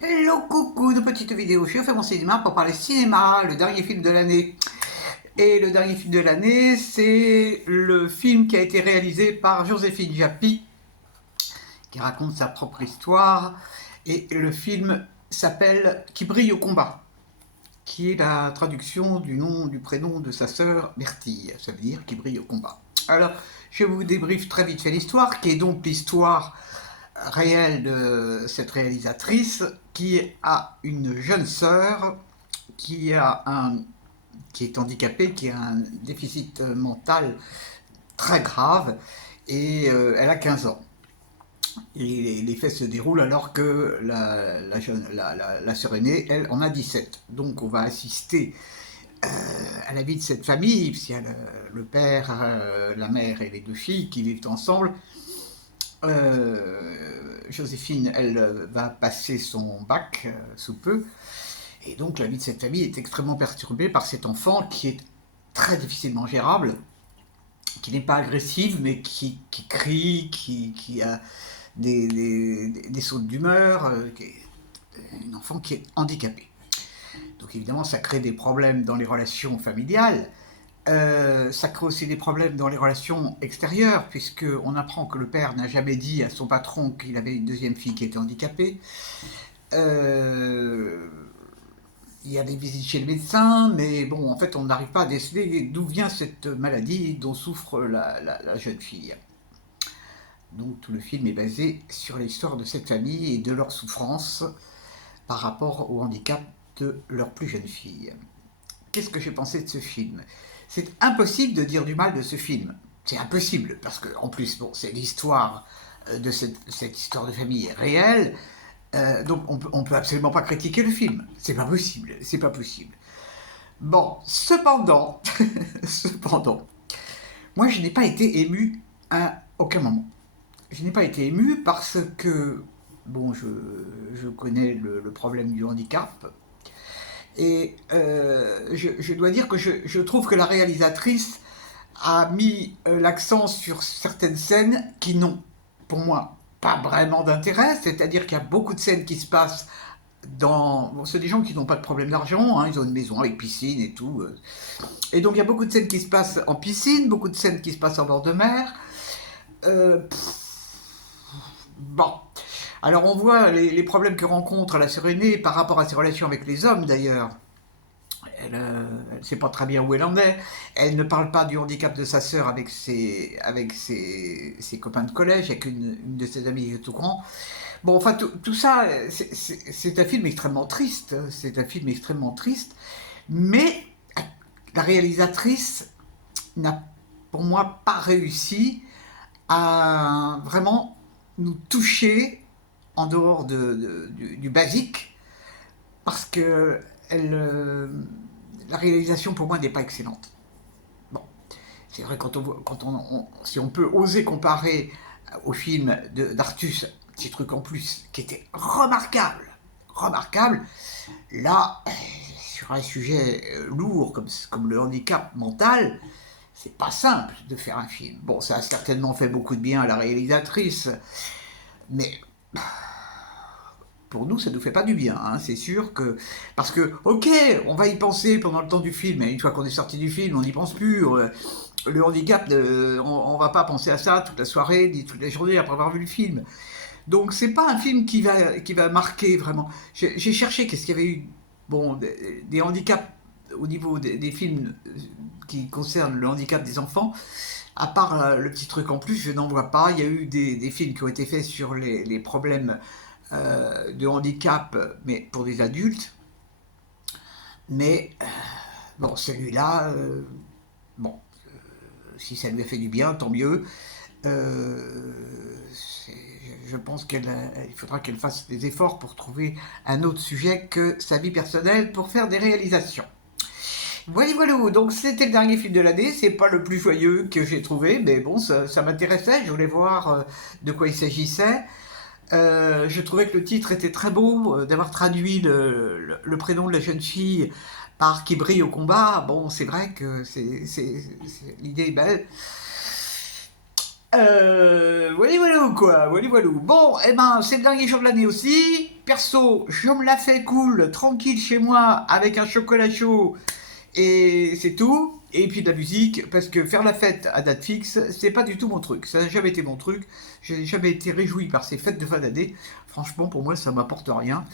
Hello, coucou, de petites vidéos. Je fais mon cinéma pour parler cinéma, le dernier film de l'année. Et le dernier film de l'année, c'est le film qui a été réalisé par Joséphine Japy, qui raconte sa propre histoire. Et le film s'appelle Qui brille au combat, qui est la traduction du nom, du prénom de sa sœur Bertille. Ça veut dire qui brille au combat. Alors, je vous débriefe très vite fait l'histoire, qui est donc l'histoire réelle de cette réalisatrice qui a une jeune sœur qui a un qui est handicapée, qui a un déficit mental très grave et elle a 15 ans. Et les faits se déroulent alors que la sœur aînée, elle, en a 17. Donc on va assister à la vie de cette famille, puisqu'il y a le père, la mère et les deux filles qui vivent ensemble. Joséphine, elle va passer son bac sous peu. Et donc la vie de cette famille est extrêmement perturbée par cet enfant qui est très difficilement gérable, qui n'est pas agressive, mais qui crie, qui a des sautes d'humeur, un enfant qui est handicapé. Donc évidemment, ça crée des problèmes dans les relations familiales. Ça crée aussi des problèmes dans les relations extérieures, puisqu'on apprend que le père n'a jamais dit à son patron qu'il avait une deuxième fille qui était handicapée. Euh, il y a des visites chez le médecin, mais bon, en fait, on n'arrive pas à déceler d'où vient cette maladie dont souffre la jeune fille. Donc tout le film est basé sur l'histoire de cette famille et de leur souffrance par rapport au handicap de leur plus jeune fille. Qu'est-ce que j'ai pensé de ce film? C'est impossible de dire du mal de ce film. C'est impossible, parce que en plus, bon, c'est l'histoire de cette histoire de famille réelle, donc on peut absolument pas critiquer le film. C'est pas possible, c'est pas possible. Bon, cependant, cependant, moi je n'ai pas été ému à aucun moment. Je n'ai pas été ému parce que, bon, je connais le problème du handicap, et je dois dire que je trouve que la réalisatrice a mis l'accent sur certaines scènes qui n'ont, pour moi, pas vraiment d'intérêt, c'est-à-dire qu'il y a beaucoup de scènes qui se passent dans... Bon, c'est des gens qui n'ont pas de problème d'argent, hein, ils ont une maison avec piscine et tout. Et donc il y a beaucoup de scènes qui se passent en piscine, beaucoup de scènes qui se passent en bord de mer. Bon. Alors on voit les problèmes que rencontre la sœur aînée par rapport à ses relations avec les hommes d'ailleurs. Elle ne sait pas très bien où elle en est. Elle ne parle pas du handicap de sa sœur avec ses copains de collège, avec une de ses amies qui est au courant. Bon, enfin, tout ça, c'est un film extrêmement triste. C'est un film extrêmement triste. Mais la réalisatrice n'a, pour moi, pas réussi à vraiment nous toucher en dehors du basique, parce que la réalisation, pour moi, n'est pas excellente. Bon, c'est vrai, si on peut oser comparer au film d'Artus, petit truc en plus, qui était remarquable, remarquable, là, sur un sujet lourd comme le handicap mental, c'est pas simple de faire un film. Bon, ça a certainement fait beaucoup de bien à la réalisatrice, mais pour nous, ça nous fait pas du bien, hein. C'est sûr que... Parce que, ok, on va y penser pendant le temps du film, mais une fois qu'on est sorti du film, on n'y pense plus. Le handicap, on va pas penser à ça toute la soirée, ni toute la journée après avoir vu le film. Donc c'est pas un film qui va marquer vraiment. J'ai cherché qu'est-ce qu'il y avait eu, bon, des handicaps au niveau des films qui concernent le handicap des enfants. À part le petit truc en plus, je n'en vois pas. Il y a eu des films qui ont été faits sur les problèmes de handicap, mais pour des adultes. Mais bon, celui-là, bon, si ça lui a fait du bien, tant mieux. Euh, je pense qu'il faudra qu'elle fasse des efforts pour trouver un autre sujet que sa vie personnelle pour faire des réalisations. Voilà, voilà, donc c'était le dernier film de l'année, c'est pas le plus joyeux que j'ai trouvé, mais bon, ça m'intéressait, je voulais voir de quoi il s'agissait. Je trouvais que le titre était très beau, d'avoir traduit le prénom de la jeune fille par qui brille au combat. Bon, c'est vrai que l'idée est belle. Voilà, voilà, quoi, voilà, voilà. Bon, eh ben, c'est le dernier jour de l'année aussi. perso, je me la fais cool, tranquille chez moi, avec un chocolat chaud, et c'est tout. Et puis de la musique, parce que faire la fête à date fixe, c'est pas du tout mon truc. Ça n'a jamais été mon truc. J'ai jamais été réjoui par ces fêtes de fin d'année. Franchement, pour moi, ça m'apporte rien.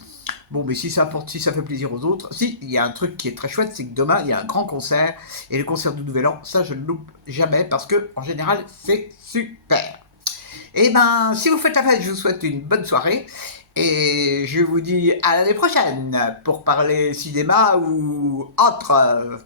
Bon, mais si ça apporte, si ça fait plaisir aux autres, si, il y a un truc qui est très chouette, c'est que demain, il y a un grand concert, et le concert du Nouvel An, ça, je ne loupe jamais, parce que, en général, c'est super. Et ben, si vous faites la fête, je vous souhaite une bonne soirée, et je vous dis à l'année prochaine, pour parler cinéma ou autre.